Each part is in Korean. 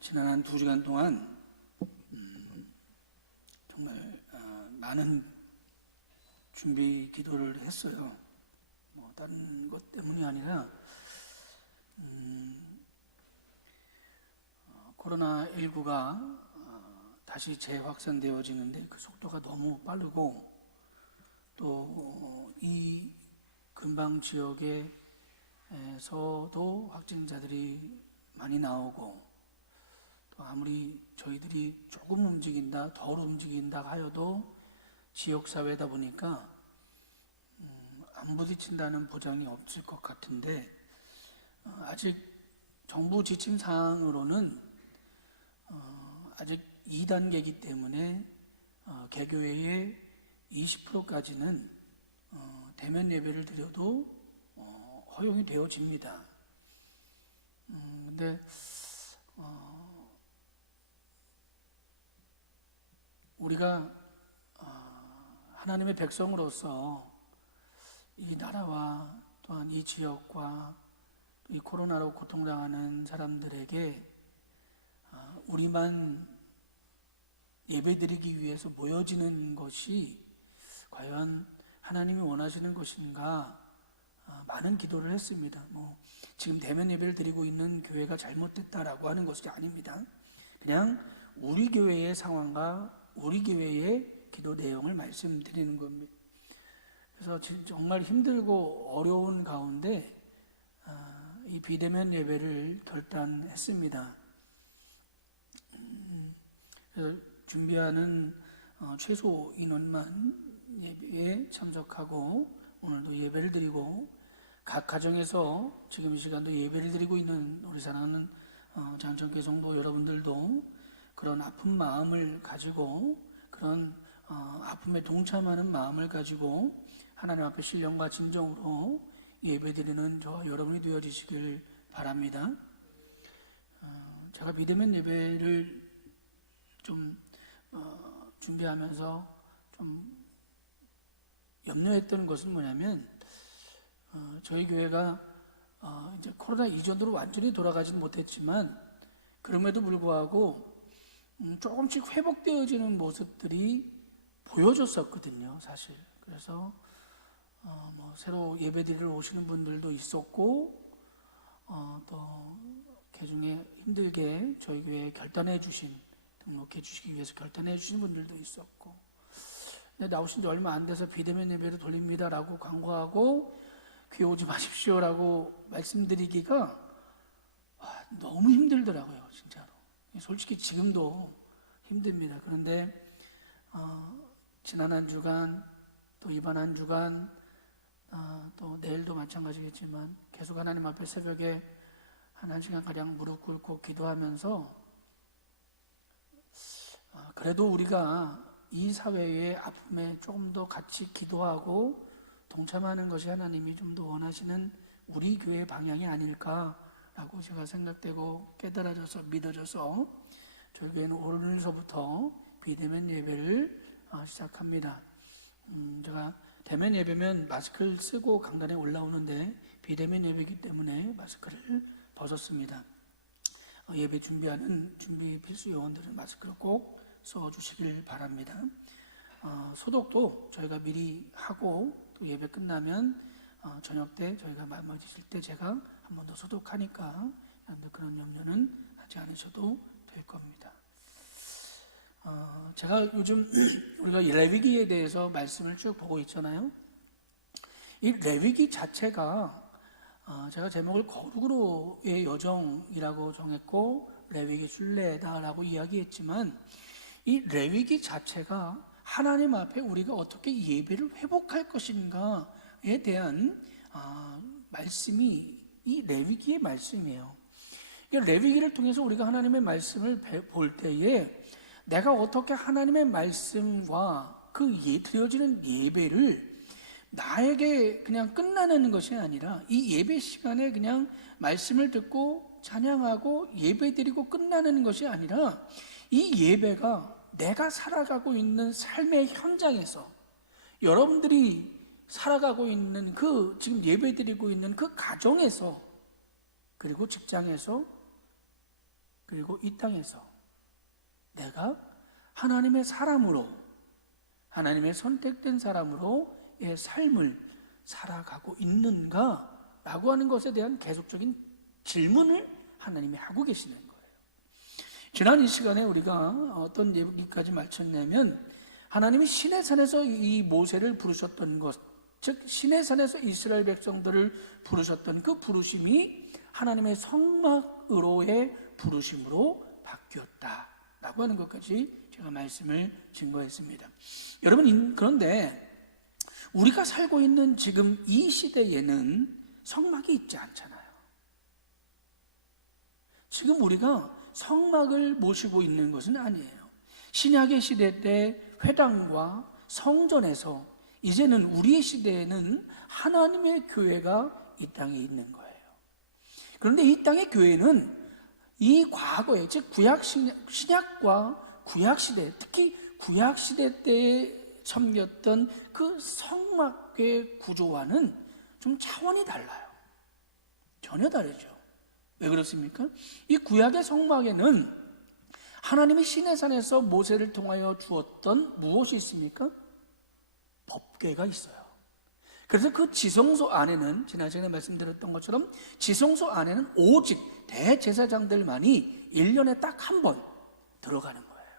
지난 한 2시간 동안 정말 많은 준비 기도를 했어요. 다른 것 때문이 아니라 코로나19가 다시 재확산되어지는데 그 속도가 너무 빠르고 또 이 근방 지역에서도 확진자들이 많이 나오고 또 아무리 저희들이 조금 움직인다, 덜 움직인다 하여도 지역사회다 보니까 안 부딪힌다는 보장이 없을 것 같은데 아직 정부 지침사항으로는 아직 2단계이기 때문에 개교회의 20%까지는 대면 예배를 드려도 허용이 되어집니다. 근데 우리가 하나님의 백성으로서 이 나라와 또한 이 지역과 이 코로나로 고통당하는 사람들에게 우리만 예배드리기 위해서 모여지는 것이 과연 하나님이 원하시는 것인가 많은 기도를 했습니다. 지금 대면 예배를 드리고 있는 교회가 잘못됐다라고 하는 것이 아닙니다. 그냥 우리 교회의 상황과 우리 교회의 기도 내용을 말씀드리는 겁니다. 그래서 정말 힘들고 어려운 가운데 이 비대면 예배를 결단했습니다. 그래서 준비하는 최소 인원만 예배에 참석하고 오늘도 예배를 드리고 각 가정에서 지금 이 시간도 예배를 드리고 있는 우리 사랑하는 장천교회 성도 여러분들도 그런 아픈 마음을 가지고 그런 아픔에 동참하는 마음을 가지고 하나님 앞에 신령과 진정으로 예배드리는 저와 여러분이 되어지시길 바랍니다. 제가 비대면 예배를 좀 준비하면서 좀 염려했던 것은 뭐냐면 저희 교회가 이제 코로나 이전으로 완전히 돌아가지는 못했지만 그럼에도 불구하고 조금씩 회복되어지는 모습들이 보여줬었거든요, 사실. 그래서 새로 예배드리러 오시는 분들도 있었고 또 개중에 힘들게 저희 교회에 결단해 주신 등록해 주시기 위해서 결단해 주신 분들도 있었고 근데 나오신 지 얼마 안 돼서 비대면 예배로 돌립니다라고 광고하고 귀 오지 마십시오라고 말씀드리기가 너무 힘들더라고요, 진짜로. 솔직히 지금도 힘듭니다. 그런데 지난 한 주간 또 이번 한 주간 또 내일도 마찬가지겠지만 계속 하나님 앞에 새벽에 한 1시간가량 무릎 꿇고 기도하면서 그래도 우리가 이 사회의 아픔에 조금 더 같이 기도하고 동참하는 것이 하나님이 좀 더 원하시는 우리 교회의 방향이 아닐까라고 제가 생각되고 깨달아져서 믿어져서 저희 교회는 오늘서부터 비대면 예배를 시작합니다. 제가 대면 예배면 마스크를 쓰고 강단에 올라오는데 비대면 예배이기 때문에 마스크를 벗었습니다. 예배 준비하는 준비 필수 요원들은 마스크를 꼭 써주시길 바랍니다. 소독도 저희가 미리 하고 또 예배 끝나면 저녁 때 저희가 마무리 지실 때 제가 한 번 더 소독하니까 그런 염려는 하지 않으셔도 될 겁니다. 제가 요즘 우리가 레위기에 대해서 말씀을 쭉 보고 있잖아요. 이 레위기 자체가 제가 제목을 거룩으로의 여정이라고 정했고 레위기 순례다라고 이야기했지만 이 레위기 자체가 하나님 앞에 우리가 어떻게 예배를 회복할 것인가에 대한 말씀이 이 레위기의 말씀이에요. 레위기를 통해서 우리가 하나님의 말씀을 볼 때에 내가 어떻게 하나님의 말씀과 그 드려지는 예배를 나에게 그냥 끝나는 것이 아니라 이 예배 시간에 그냥 말씀을 듣고 찬양하고 예배드리고 끝나는 것이 아니라 이 예배가 내가 살아가고 있는 삶의 현장에서 여러분들이 살아가고 있는 그 지금 예배드리고 있는 그 가정에서 그리고 직장에서 그리고 이 땅에서 내가 하나님의 사람으로, 하나님의 선택된 사람으로의 삶을 살아가고 있는가? 라고 하는 것에 대한 계속적인 질문을 하나님이 하고 계시는 거예요. 지난 이 시간에 우리가 어떤 얘기까지 마쳤냐면, 하나님이 시내산에서 이 모세를 부르셨던 것, 즉 시내산에서 이스라엘 백성들을 부르셨던 그 부르심이 하나님의 성막으로의 부르심으로 바뀌었다라고 하는 것까지 제가 말씀을 증거했습니다. 여러분, 그런데 우리가 살고 있는 지금 이 시대에는 성막이 있지 않잖아요. 지금 우리가 성막을 모시고 있는 것은 아니에요. 신약의 시대 때 회당과 성전에서 이제는 우리의 시대에는 하나님의 교회가 이 땅에 있는 거예요. 그런데 이 땅의 교회는 이 과거에, 즉 신약과 구약시대, 특히 구약시대 때에 섬겼던 그 성막의 구조와는 좀 차원이 달라요. 전혀 다르죠. 왜 그렇습니까? 이 구약의 성막에는 하나님이 시내산에서 모세를 통하여 주었던 무엇이 있습니까? 법궤가 있어요. 그래서 그 지성소 안에는, 지난 시간에 말씀드렸던 것처럼 지성소 안에는 오직 대제사장들만이 1년에 딱 한 번 들어가는 거예요.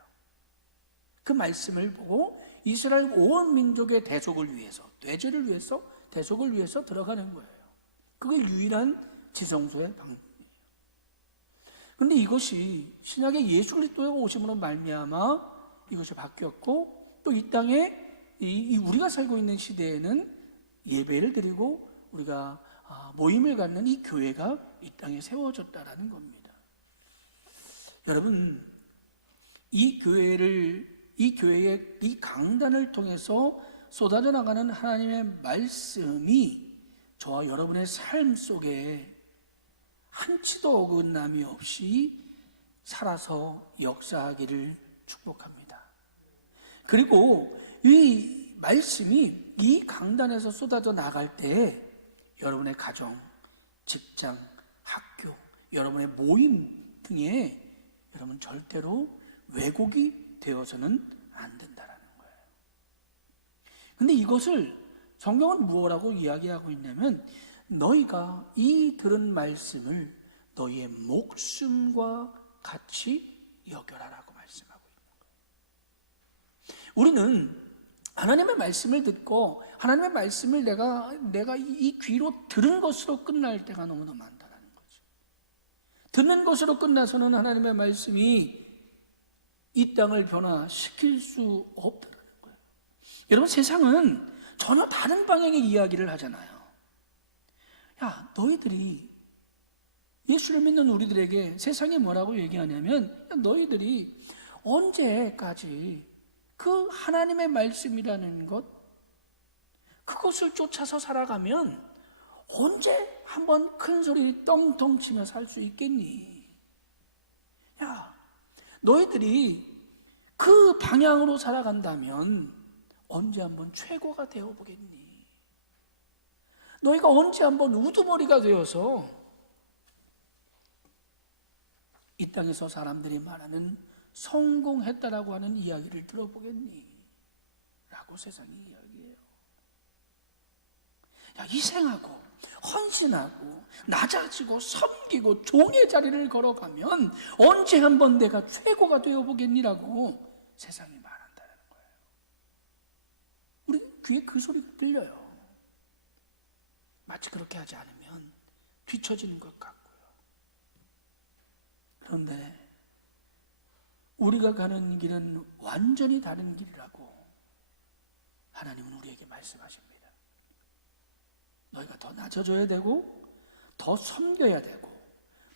그 말씀을 보고 이스라엘 온 민족의 대속을 위해서, 대죄를 위해서, 대속을 위해서 들어가는 거예요. 그게 유일한 지성소의 방법이에요. 그런데 이것이 신약의 예수 그리스도의 오심으로 말미암아 이것이 바뀌었고, 또 이 땅에 우리가 살고 있는 시대에는 예배를 드리고 우리가 모임을 갖는 이 교회가 이 땅에 세워졌다라는 겁니다. 여러분, 이 교회의 이 강단을 통해서 쏟아져 나가는 하나님의 말씀이 저와 여러분의 삶 속에 한치도 어긋남이 없이 살아서 역사하기를 축복합니다. 그리고 이 말씀이 이 강단에서 쏟아져 나갈 때 여러분의 가정, 직장, 학교, 여러분의 모임 등에 여러분 절대로 왜곡이 되어서는 안 된다라는 거예요. 근데 이것을 성경은 무엇라고 이야기하고 있냐면, 너희가 이 들은 말씀을 너희의 목숨과 같이 여겨라라고 말씀하고 있는 거예요. 우리는 하나님의 말씀을 듣고 하나님의 말씀을 내가 이 귀로 들은 것으로 끝날 때가 너무나 많다라는 거죠. 듣는 것으로 끝나서는 하나님의 말씀이 이 땅을 변화시킬 수 없다라는 거예요. 여러분, 세상은 전혀 다른 방향의 이야기를 하잖아요. 야, 너희들이, 예수를 믿는 우리들에게 세상이 뭐라고 얘기하냐면, 야, 너희들이 언제까지 그 하나님의 말씀이라는 것, 그것을 쫓아서 살아가면 언제 한번 큰 소리 떵떵 치며 살 수 있겠니? 야, 너희들이 그 방향으로 살아간다면 언제 한번 최고가 되어보겠니? 너희가 언제 한번 우두머리가 되어서 이 땅에서 사람들이 말하는 성공했다라고 하는 이야기를 들어보겠니? 라고 세상이 이야기해요. 야, 희생하고 헌신하고 낮아지고 섬기고 종의 자리를 걸어가면 언제 한번 내가 최고가 되어보겠니라고 세상이 말한다는 거예요. 우리 귀에 그 소리가 들려요. 마치 그렇게 하지 않으면 뒤처지는 것 같고요. 그런데 우리가 가는 길은 완전히 다른 길이라고 하나님은 우리에게 말씀하십니다. 너희가 더 낮아져야 되고, 더 섬겨야 되고,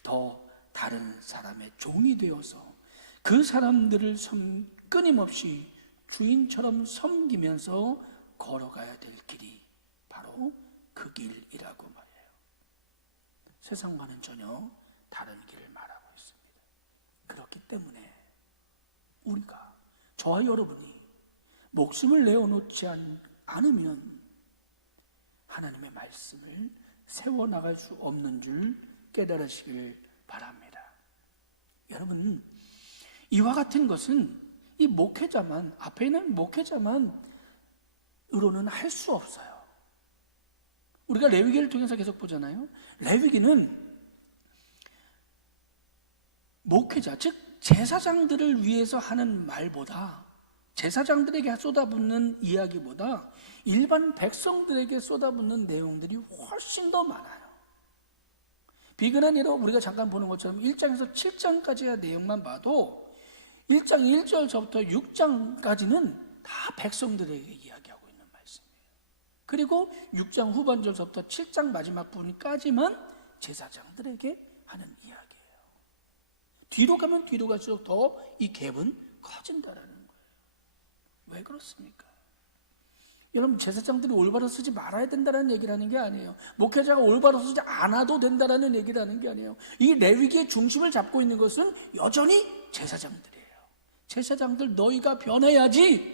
더 다른 사람의 종이 되어서 그 사람들을 끊임없이 주인처럼 섬기면서 걸어가야 될 길이 바로 그 길이라고 말해요. 세상과는 전혀 다른 길을 말하고 있습니다. 그렇기 때문에 우리가, 저와 여러분이 목숨을 내어놓지 않으면 하나님의 말씀을 세워나갈 수 없는 줄 깨달으시길 바랍니다. 여러분, 여러분, 이와 같은 것은 이 목회자만, 앞에 있는 목회자만으로는 할 수 없어요. 우리가 레위기를 통해서 계속 보잖아요. 레위기는 목회자, 즉 제사장들을 위해서 하는 말보다, 제사장들에게 쏟아붓는 이야기보다 일반 백성들에게 쏟아붓는 내용들이 훨씬 더 많아요. 비근한 예로 우리가 잠깐 보는 것처럼 1장에서 7장까지의 내용만 봐도 1장 1절부터 6장까지는 다 백성들에게 이야기하고 있는 말씀이에요. 그리고 6장 후반절부터 7장 마지막 부분까지만 제사장들에게 하는 이야기예요. 뒤로 가면 뒤로 갈수록 더 이 갭은 커진다라는 거예요. 왜 그렇습니까? 여러분, 제사장들이 올바로 쓰지 말아야 된다는 얘기를 하는 게 아니에요. 목회자가 올바로 쓰지 않아도 된다는 얘기를 하는 게 아니에요. 이 레위기의 중심을 잡고 있는 것은 여전히 제사장들이에요. 제사장들, 너희가 변해야지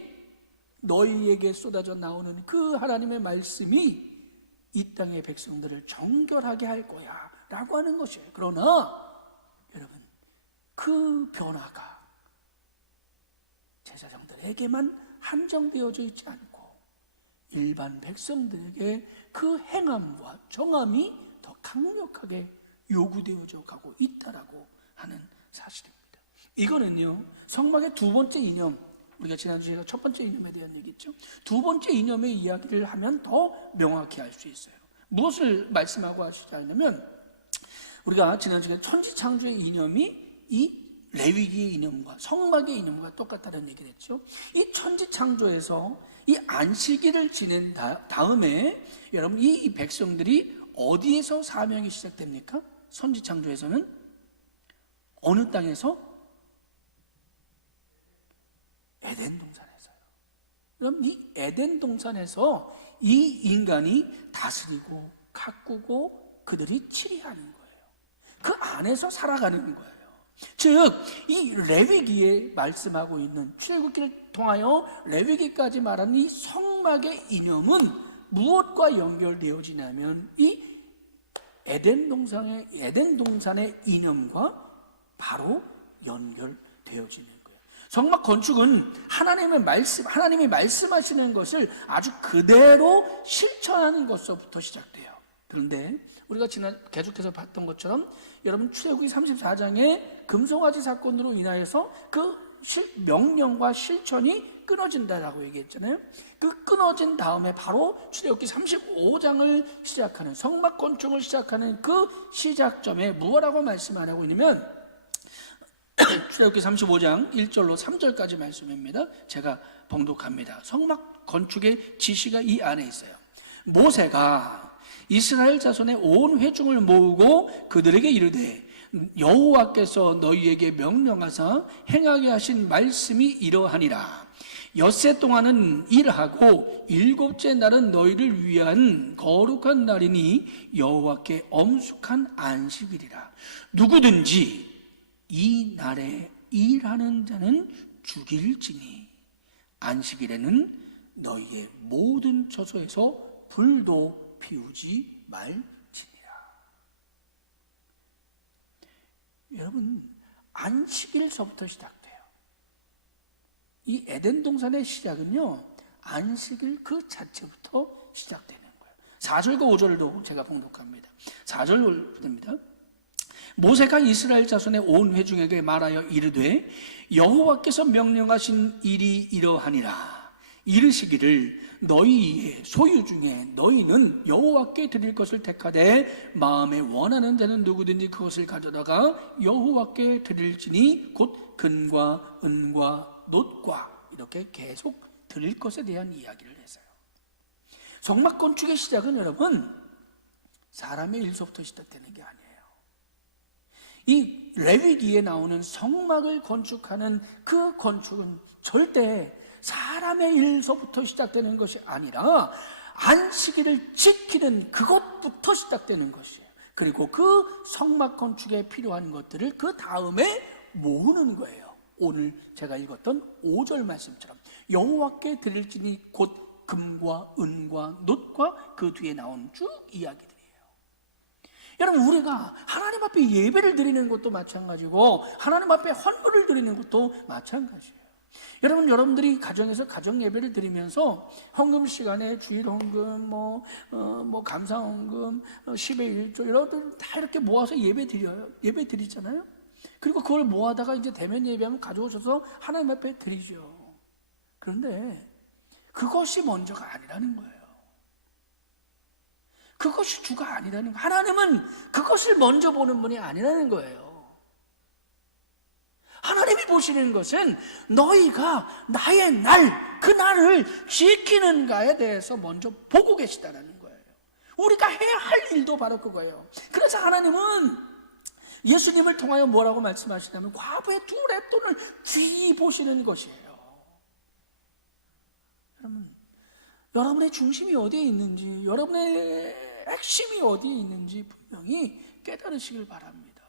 너희에게 쏟아져 나오는 그 하나님의 말씀이 이 땅의 백성들을 정결하게 할 거야 라고 하는 것이에요. 그러나 여러분, 그 변화가 제사장들에게만 한정되어져 있지 않고 일반 백성들에게 그 행함과 정함이 더 강력하게 요구되어져 가고 있다라고 하는 사실입니다. 이거는요, 성막의 두 번째 이념, 우리가 지난주에 첫 번째 이념에 대한 얘기했죠. 두 번째 이념의 이야기를 하면 더 명확히 알 수 있어요. 무엇을 말씀하고 하시냐면, 우리가 지난주에 천지창조의 이념이 이 레위기의 이념과 성막의 이념과 똑같다는 얘기를 했죠. 이 천지창조에서 이 안식일을 지낸 다음에 여러분, 이 백성들이 어디에서 사명이 시작됩니까? 천지창조에서는 어느 땅에서? 에덴 동산에서요. 그럼 이 에덴 동산에서 이 인간이 다스리고 가꾸고 그들이 치리하는 거예요. 그 안에서 살아가는 거예요. 즉, 이 레위기에 말씀하고 있는 출애굽기를 통하여 레위기까지 말하는 이 성막의 이념은 무엇과 연결되어지냐면 이 에덴 동산의 이념과 바로 연결되어지는 거예요. 성막 건축은 하나님이 말씀하시는 것을 아주 그대로 실천하는 것서부터 시작돼요. 그런데 우리가 계속해서 봤던 것처럼 여러분, 출애굽기 34장의 금송아지 사건으로 인하여서 그 명령과 실천이 끊어진다라고 얘기했잖아요. 그 끊어진 다음에 바로 출애굽기 35장을 시작하는, 성막 건축을 시작하는 그 시작점에 무엇라고 말씀 안 하고 있냐면 출애굽기 35장 1절로 3절까지 말씀입니다. 제가 봉독합니다. 성막 건축의 지시가 이 안에 있어요. 모세가 이스라엘 자손의 온 회중을 모으고 그들에게 이르되, 여호와께서 너희에게 명령하사 행하게 하신 말씀이 이러하니라. 엿새 동안은 일하고 일곱째 날은 너희를 위한 거룩한 날이니 여호와께 엄숙한 안식일이라. 누구든지 이 날에 일하는 자는 죽일지니 안식일에는 너희의 모든 처소에서 불도 피우지 말지니라. 여러분, 안식일서부터 시작돼요. 이 에덴 동산의 시작은요, 안식일 그 자체부터 시작되는 거예요. 4절과 5절도 제가 봉독합니다. 4절입니다. 모세가 이스라엘 자손의 온 회중에게 말하여 이르되, 여호와께서 명령하신 일이 이러하니라. 이르시기를 너희의 소유 중에 너희는 여호와께 드릴 것을 택하되 마음에 원하는 자는 누구든지 그것을 가져다가 여호와께 드릴지니 곧 금과 은과 놋과 이렇게 계속 드릴 것에 대한 이야기를 했어요. 성막 건축의 시작은 여러분, 사람의 일서부터 시작되는 게 아니에요. 이 레위기에 나오는 성막을 건축하는 그 건축은 절대 사람의 일서부터 시작되는 것이 아니라 안식일을 지키는 그것부터 시작되는 것이에요. 그리고 그 성막 건축에 필요한 것들을 그 다음에 모으는 거예요. 오늘 제가 읽었던 5절 말씀처럼 여호와께 드릴지니 곧 금과 은과 놋과 그 뒤에 나온 쭉 이야기들이에요. 여러분, 우리가 하나님 앞에 예배를 드리는 것도 마찬가지고 하나님 앞에 헌물을 드리는 것도 마찬가지예요. 여러분, 여러분들이 가정에서 가정 예배를 드리면서 헌금 시간에 주일 헌금, 감사 헌금, 10의 1조 이런 것들 다 이렇게 모아서 예배 드리잖아요. 그리고 그걸 모아다가 이제 대면 예배하면 가져오셔서 하나님 앞에 드리죠. 그런데 그것이 먼저가 아니라는 거예요. 그것이 주가 아니라는 거예요. 하나님은 그것을 먼저 보는 분이 아니라는 거예요. 하나님이 보시는 것은 너희가 나의 날, 그 날을 지키는가에 대해서 먼저 보고 계시다는 거예요. 우리가 해야 할 일도 바로 그거예요. 그래서 하나님은 예수님을 통하여 뭐라고 말씀하시냐면 과부의 2렙돈을 귀히 보시는 것이에요. 여러분의 중심이 어디에 있는지, 여러분의 핵심이 어디에 있는지 분명히 깨달으시길 바랍니다.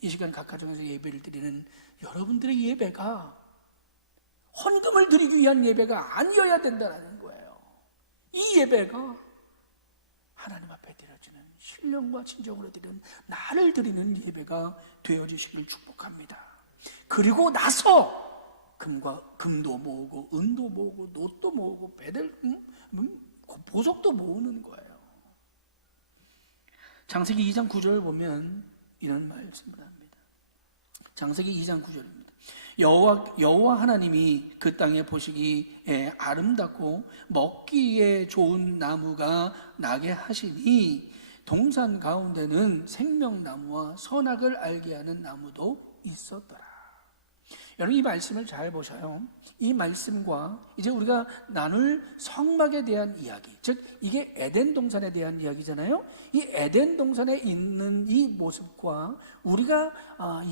이 시간 각 가정에서 예배를 드리는 여러분들의 예배가 헌금을 드리기 위한 예배가 아니어야 된다는 거예요. 이 예배가 하나님 앞에 드려지는 신령과 진정으로 드리는 나를 드리는 예배가 되어지시길 축복합니다. 그리고 나서 금도 모으고 은도 모으고 놋도 모으고 보석도 모으는 거예요. 창세기 2장 9절을 보면 이런 말씀을 합니다. 창세기 2장 9절입니다. 여호와 하나님이 그 땅에 보시기에 아름답고 먹기에 좋은 나무가 나게 하시니 동산 가운데는 생명나무와 선악을 알게 하는 나무도 있었더라. 여러분, 이 말씀을 잘 보셔요. 이 말씀과 이제 우리가 나눌 성막에 대한 이야기, 즉 이게 에덴 동산에 대한 이야기잖아요. 이 에덴 동산에 있는 이 모습과 우리가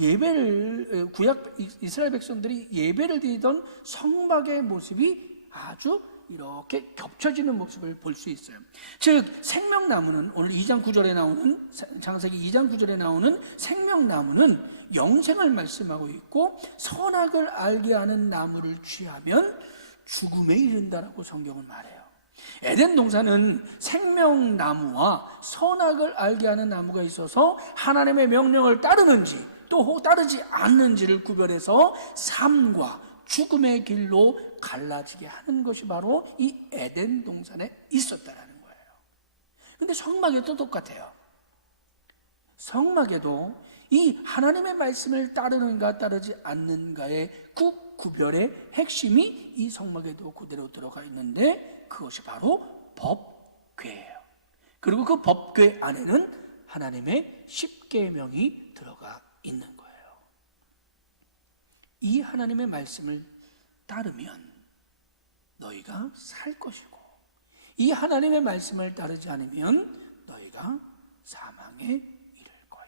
예배를 구약 이스라엘 백성들이 예배를 드리던 성막의 모습이 아주 이렇게 겹쳐지는 모습을 볼 수 있어요. 즉 생명나무는 오늘 2장 9절에 나오는 창세기 2장 9절에 나오는 생명나무는 영생을 말씀하고 있고 선악을 알게 하는 나무를 취하면 죽음에 이른다라고 성경은 말해요. 에덴 동산은 생명나무와 선악을 알게 하는 나무가 있어서 하나님의 명령을 따르는지 또 따르지 않는지를 구별해서 삶과 죽음의 길로 갈라지게 하는 것이 바로 이 에덴 동산에 있었다는 거예요. 그런데 성막에도 똑같아요. 성막에도 이 하나님의 말씀을 따르는가 따르지 않는가의 구별의 핵심이 이 성막에도 그대로 들어가 있는데 그것이 바로 법궤예요. 그리고 그 법궤 안에는 하나님의 십계명이 들어가 있는 거예요. 이 하나님의 말씀을 따르면 너희가 살 것이고 이 하나님의 말씀을 따르지 않으면 너희가 사망에 이를 거야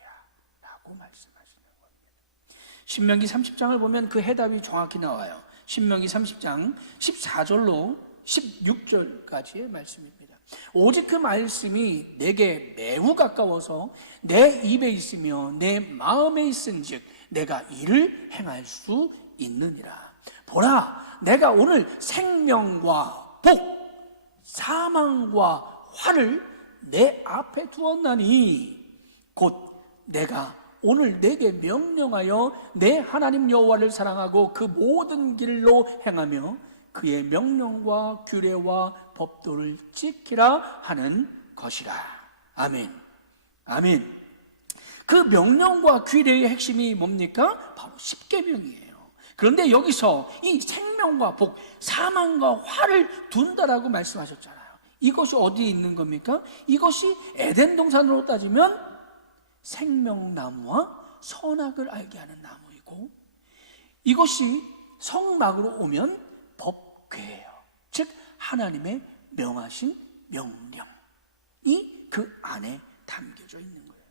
라고 말씀하시는 겁니다. 신명기 30장을 보면 그 해답이 정확히 나와요. 신명기 30장 14절로 16절까지의 말씀입니다. 오직 그 말씀이 내게 매우 가까워서 내 입에 있으며 내 마음에 있은즉 내가 이를 행할 수 있느니라. 보라, 내가 오늘 생명과 복, 사망과 화를 내 앞에 두었나니 곧 내가 오늘 내게 명령하여 내 하나님 여호와를 사랑하고 그 모든 길로 행하며 그의 명령과 규례와 법도를 지키라 하는 것이라. 아멘. 아멘. 그 명령과 규례의 핵심이 뭡니까? 바로 십계명이에요. 그런데 여기서 이 생명과 복, 사망과 화를 둔다라고 말씀하셨잖아요. 이것이 어디에 있는 겁니까? 이것이 에덴 동산으로 따지면 생명나무와 선악을 알게 하는 나무이고 이것이 성막으로 오면 법궤예요. 즉 하나님의 명하신 명령이 그 안에 담겨져 있는 거예요.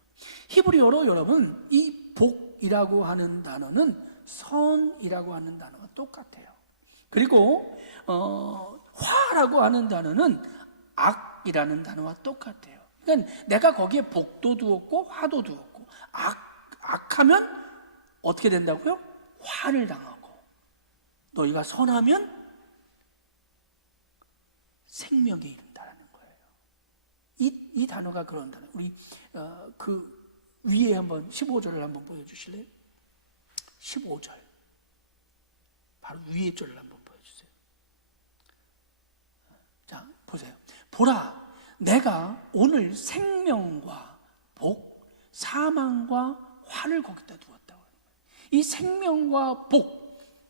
히브리어로 여러분 이 복이라고 하는 단어는 선이라고 하는 단어가 똑같아요. 그리고 화라고 하는 단어는 악이라는 단어와 똑같아요. 그러니까 내가 거기에 복도 두었고 화도 두었고 악하면 어떻게 된다고요? 화를 당하고 너희가 선하면 생명에 이른다는 거예요. 이 단어가 그런 단어. 우리 그 위에 한번 15절을 한번 보여주실래요? 15절. 바로 위에 절을 한번 보여주세요. 자, 보세요. 보라, 내가 오늘 생명과 복, 사망과 화를 거기다 두었다고 하는 거예요. 이 생명과 복,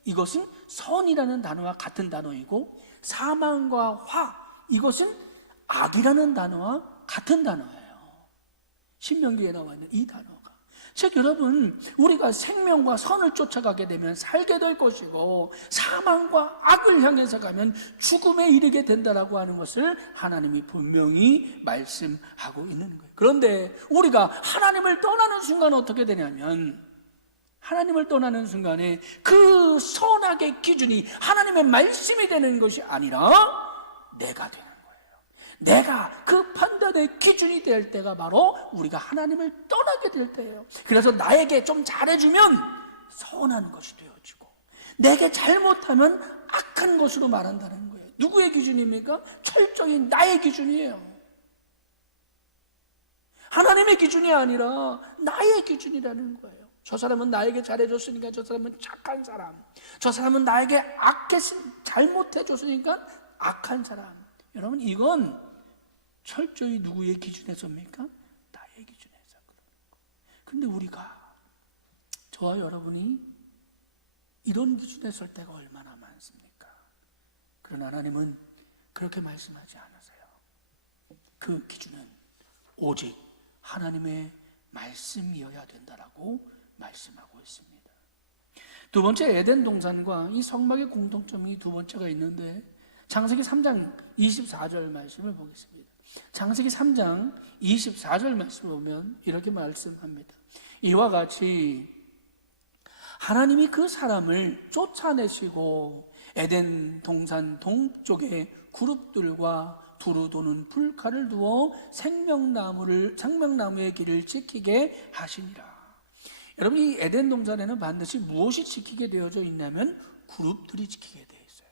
이것은 선이라는 단어와 같은 단어이고, 사망과 화, 이것은 악이라는 단어와 같은 단어예요. 신명기에 나와 있는 이 단어가. 즉 여러분, 우리가 생명과 선을 쫓아가게 되면 살게 될 것이고, 사망과 악을 향해서 가면 죽음에 이르게 된다라고 하는 것을 하나님이 분명히 말씀하고 있는 거예요. 그런데 우리가 하나님을 떠나는 순간 어떻게 되냐면, 하나님을 떠나는 순간에 그 선악의 기준이 하나님의 말씀이 되는 것이 아니라 내가 되는 거예요. 내가 그 판단의 기준이 될 때가 바로 우리가 하나님을 떠나게 될 때예요. 그래서 나에게 좀 잘해주면 선한 것이 되어지고, 내게 잘못하면 악한 것으로 말한다는 거예요. 누구의 기준입니까? 철저히 나의 기준이에요. 하나님의 기준이 아니라 나의 기준이라는 거예요. 저 사람은 나에게 잘해줬으니까 저 사람은 착한 사람, 저 사람은 나에게 잘못해줬으니까 악한 사람. 여러분, 이건 철저히 누구의 기준에서입니까? 나의 기준에서. 그런데 우리가, 저와 여러분이 이런 기준에 설 때가 얼마나 많습니까? 그러나 하나님은 그렇게 말씀하지 않으세요. 그 기준은 오직 하나님의 말씀이어야 된다라고 말씀하고 있습니다. 두 번째, 에덴 동산과 이 성막의 공통점이 두 번째가 있는데, 창세기 3장 24절 말씀을 보겠습니다. 창세기 3장 24절 말씀을 보면 이렇게 말씀합니다. 이와 같이 하나님이 그 사람을 쫓아내시고 에덴 동산 동쪽에 그룹들과 두루 도는 불칼을 두어 생명나무의 길을 지키게 하시니라. 여러분, 이 에덴 동산에는 반드시 무엇이 지키게 되어져 있냐면 그룹들이 지키게 되어 있어요.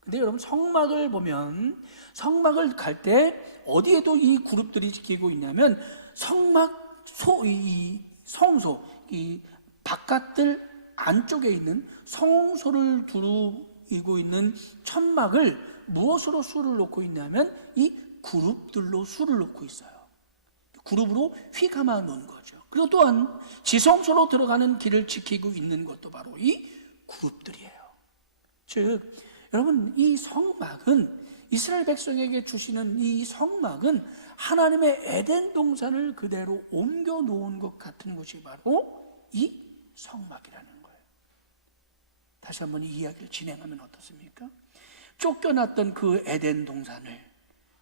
근데 여러분, 성막을 보면, 성막을 갈 때 어디에도 이 그룹들이 지키고 있냐면 성막 이 성소, 이 바깥들 안쪽에 있는 성소를 두르고 있는 천막을 무엇으로 수를 놓고 있냐면 이 그룹들로 수를 놓고 있어요. 그룹으로 휘감아 놓은 거죠. 그리고 또한 지성소로 들어가는 길을 지키고 있는 것도 바로 이 그룹들이에요. 즉 여러분, 이 성막은, 이스라엘 백성에게 주시는 이 성막은 하나님의 에덴 동산을 그대로 옮겨 놓은 것 같은 것이 바로 이 성막이라는 거예요. 다시 한번 이 이야기를 진행하면 어떻습니까? 쫓겨났던 그 에덴 동산을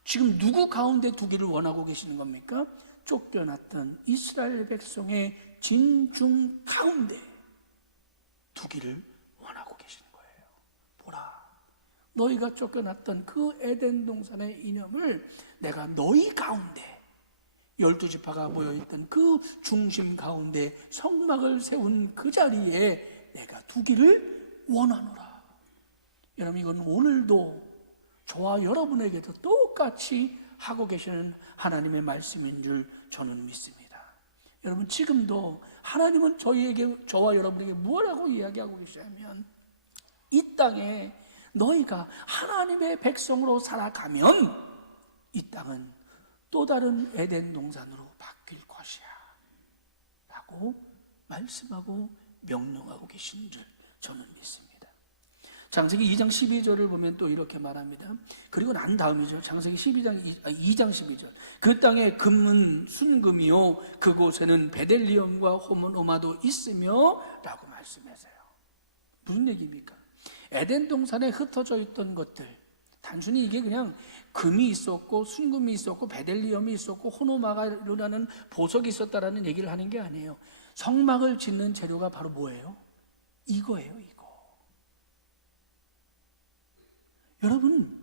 지금 누구 가운데 두기를 원하고 계시는 겁니까? 쫓겨났던 이스라엘 백성의 진중 가운데 두기를 원하고 계시는 거예요. 보라, 너희가 쫓겨났던 그 에덴 동산의 이념을 내가 너희 가운데, 12지파가 모여있던 그 중심 가운데 성막을 세운 그 자리에 내가 두기를 원하노라. 여러분, 이건 오늘도 저와 여러분에게도 똑같이 하고 계시는 하나님의 말씀인 줄 저는 믿습니다. 여러분, 지금도 하나님은 저와 여러분에게 뭐라고 이야기하고 계시냐면, 이 땅에 너희가 하나님의 백성으로 살아가면 이 땅은 또 다른 에덴 동산으로 바뀔 것이야 라고 말씀하고 명령하고 계신 줄 저는 믿습니다. 창세기 2장 12절을 보면 또 이렇게 말합니다. 그리고 난 다음이죠. 창세기 2장 12절. 그 땅에 금은 순금이요 그곳에는 베델리엄과 호모노마도 있으며 라고 말씀하세요. 무슨 얘기입니까? 에덴 동산에 흩어져 있던 것들, 단순히 이게 그냥 금이 있었고 순금이 있었고 베델리엄이 있었고 호노마가라는 보석이 있었다라는 얘기를 하는 게 아니에요. 성막을 짓는 재료가 바로 뭐예요? 이거예요, 이거. 여러분,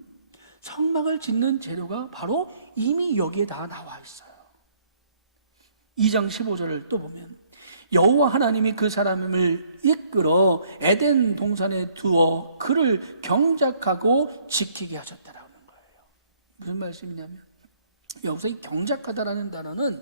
성막을 짓는 재료가 바로 이미 여기에 다 나와 있어요. 2장 15절을 또 보면 여호와 하나님이 그 사람을 이끌어 에덴 동산에 두어 그를 경작하고 지키게 하셨다라는 거예요. 무슨 말씀이냐면 여기서 이 경작하다라는 단어는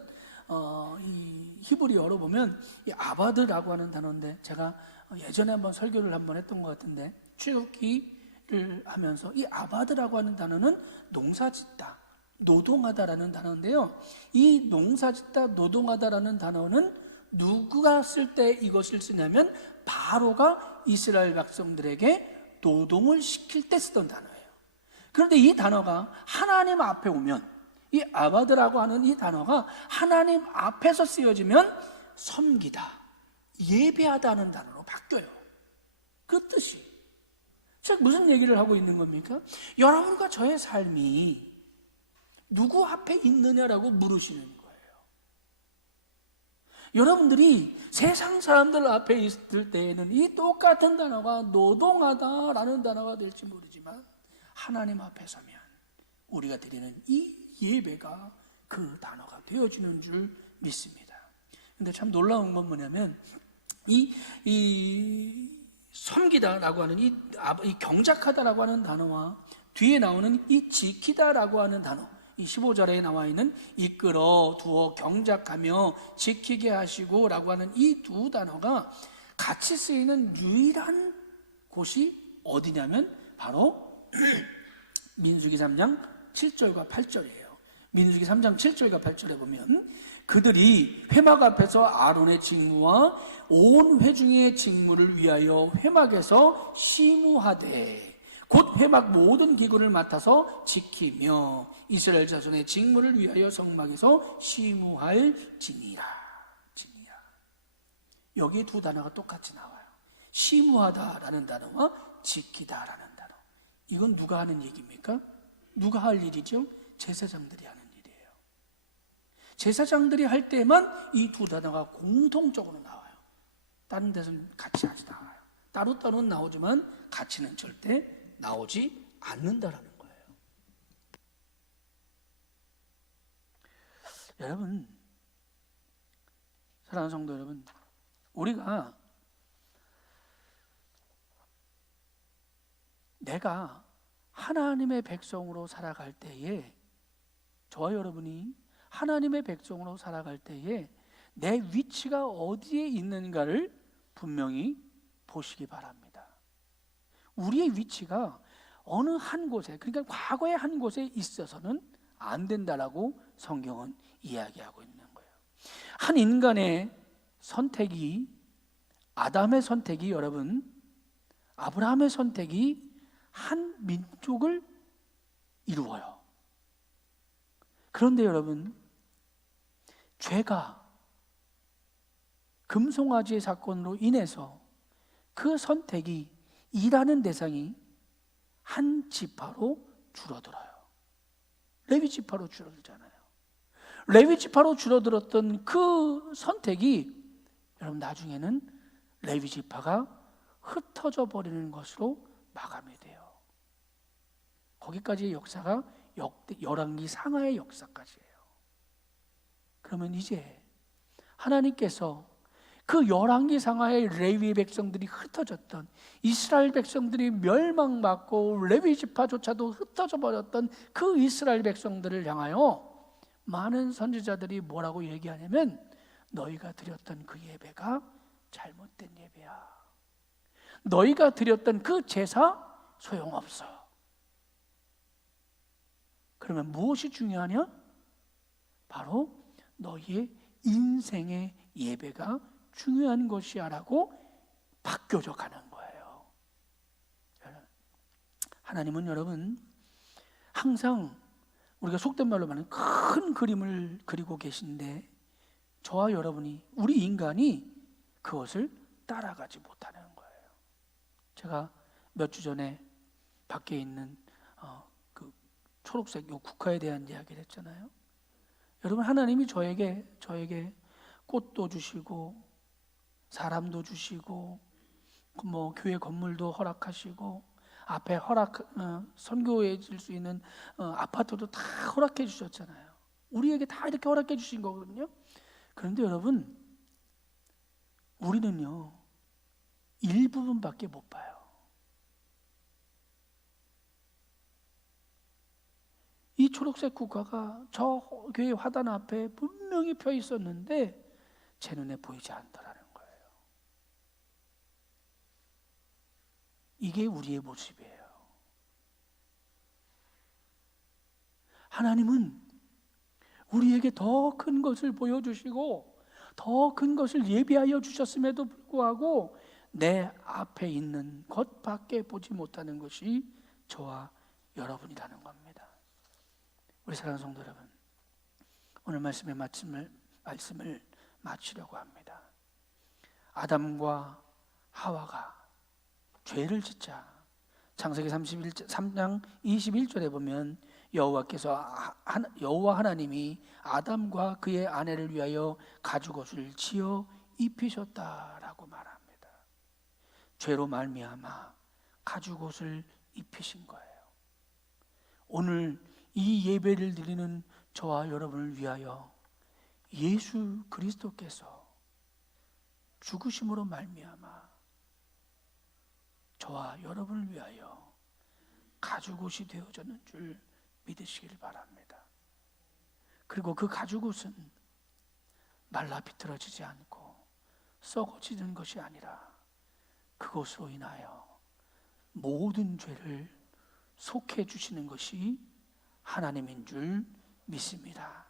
이 히브리어로 보면 이 아바드라고 하는 단어인데, 제가 예전에 한번 설교를 한번 했던 것 같은데, 출애굽기를 하면서 이 아바드라고 하는 단어는 농사짓다, 노동하다라는 단어인데요, 이 농사짓다, 노동하다라는 단어는 누구가 쓸 때 이것을 쓰냐면 바로가 이스라엘 백성들에게 노동을 시킬 때 쓰던 단어예요. 그런데 이 단어가 하나님 앞에 오면, 이 아바드라고 하는 이 단어가 하나님 앞에서 쓰여지면 섬기다, 예배하다는 단어로 바뀌어요. 그 뜻이. 즉 무슨 얘기를 하고 있는 겁니까? 여러분과 저의 삶이 누구 앞에 있느냐라고 물으시는 거예요. 여러분들이 세상 사람들 앞에 있을 때에는 이 똑같은 단어가 노동하다라는 단어가 될지 모르지만, 하나님 앞에 서면 우리가 드리는 이 예배가 그 단어가 되어지는 줄 믿습니다. 근데 참 놀라운 건 뭐냐면, 이 섬기다라고 하는 이 경작하다라고 하는 단어와 뒤에 나오는 이 지키다라고 하는 단어, 이 15절에 나와 있는 이끌어 두어 경작하며 지키게 하시고 라고 하는 이 두 단어가 같이 쓰이는 유일한 곳이 어디냐면 바로 민수기 3장 7절과 8절이에요. 민수기 3장 7절과 8절에 보면, 그들이 회막 앞에서 아론의 직무와 온 회중의 직무를 위하여 회막에서 시무하되, 곧 회막 모든 기구를 맡아서 지키며 이스라엘 자손의 직무를 위하여 성막에서 시무할지니라. 여기 두 단어가 똑같이 나와요. 시무하다라는 단어와 지키다라는 단어. 이건 누가 하는 얘기입니까? 누가 할 일이죠? 제사장들이 하는 일이에요. 제사장들이 할 때만 이 두 단어가 공통적으로 나와요. 다른 데서는 같이 하지 않아요. 따로따로는 나오지만 같이는 절대 나오지 않는다라는 거예요. 여러분, 사랑하는 성도 여러분, 우리가 내가 하나님의 백성으로 살아갈 때에, 저와 여러분이 하나님의 백성으로 살아갈 때에 내 위치가 어디에 있는가를 분명히 보시기 바랍니다. 우리의 위치가 어느 한 곳에, 그러니까 과거의 한 곳에 있어서는 안 된다라고 성경은 이야기하고 있는 거예요. 한 인간의 선택이, 아담의 선택이, 여러분, 아브라함의 선택이 한 민족을 이루어요. 그런데 여러분, 죄가, 금송아지의 사건으로 인해서 그 선택이, 일하는 대상이 한 지파로 줄어들어요. 레위 지파로 줄어들잖아요. 레위 지파로 줄어들었던 그 선택이, 여러분, 나중에는 레위 지파가 흩어져 버리는 것으로 마감이 돼요. 거기까지의 역사가 열왕기 상하의 역사까지예요. 그러면 이제 하나님께서 그 열왕기 상하의 레위 백성들이 흩어졌던, 이스라엘 백성들이 멸망받고 레위 지파조차도 흩어져 버렸던 그 이스라엘 백성들을 향하여 많은 선지자들이 뭐라고 얘기하냐면, 너희가 드렸던 그 예배가 잘못된 예배야. 너희가 드렸던 그 제사 소용없어. 그러면 무엇이 중요하냐? 바로 너희의 인생의 예배가 중요한 것이야 라고 바뀌어져 가는 거예요. 하나님은 여러분 항상 우리가 속된 말로 말하는 큰 그림을 그리고 계신데, 저와 여러분이, 우리 인간이 그것을 따라가지 못하는 거예요. 제가 몇 주 전에 밖에 있는 그 초록색 요 국화에 대한 이야기를 했잖아요. 여러분, 하나님이 저에게 꽃도 주시고 사람도 주시고 뭐 교회 건물도 허락하시고 앞에 선교해 줄 수 있는 아파트도 다 허락해 주셨잖아요. 우리에게 다 이렇게 허락해 주신 거거든요. 그런데 여러분, 우리는요 일부분밖에 못 봐요. 이 초록색 국화가 저 교회 화단 앞에 분명히 펴 있었는데 제 눈에 보이지 않더라는 거예요. 이게 우리의 모습이에요. 하나님은 우리에게 더 큰 것을 보여주시고 더 큰 것을 예비하여 주셨음에도 불구하고 내 앞에 있는 것밖에 보지 못하는 것이 저와 여러분이라는 겁니다. 우리 사랑하는 성도 여러분, 오늘 말씀을 마치려고 합니다. 아담과 하와가 죄를 짓자 창세기 3장 21절에 보면 여호와 하나님이 아담과 그의 아내를 위하여 가죽옷을 지어 입히셨다라고 말합니다. 죄로 말미암아 가죽옷을 입히신 거예요. 오늘 이 예배를 드리는 저와 여러분을 위하여 예수 그리스도께서 죽으심으로 말미암아 저와 여러분을 위하여 가죽옷이 되어졌는 줄 믿으시길 바랍니다. 그리고 그 가죽옷은 말라 비틀어지지 않고 썩어지는 것이 아니라 그것으로 인하여 모든 죄를 속해 주시는 것이 하나님인 줄 믿습니다.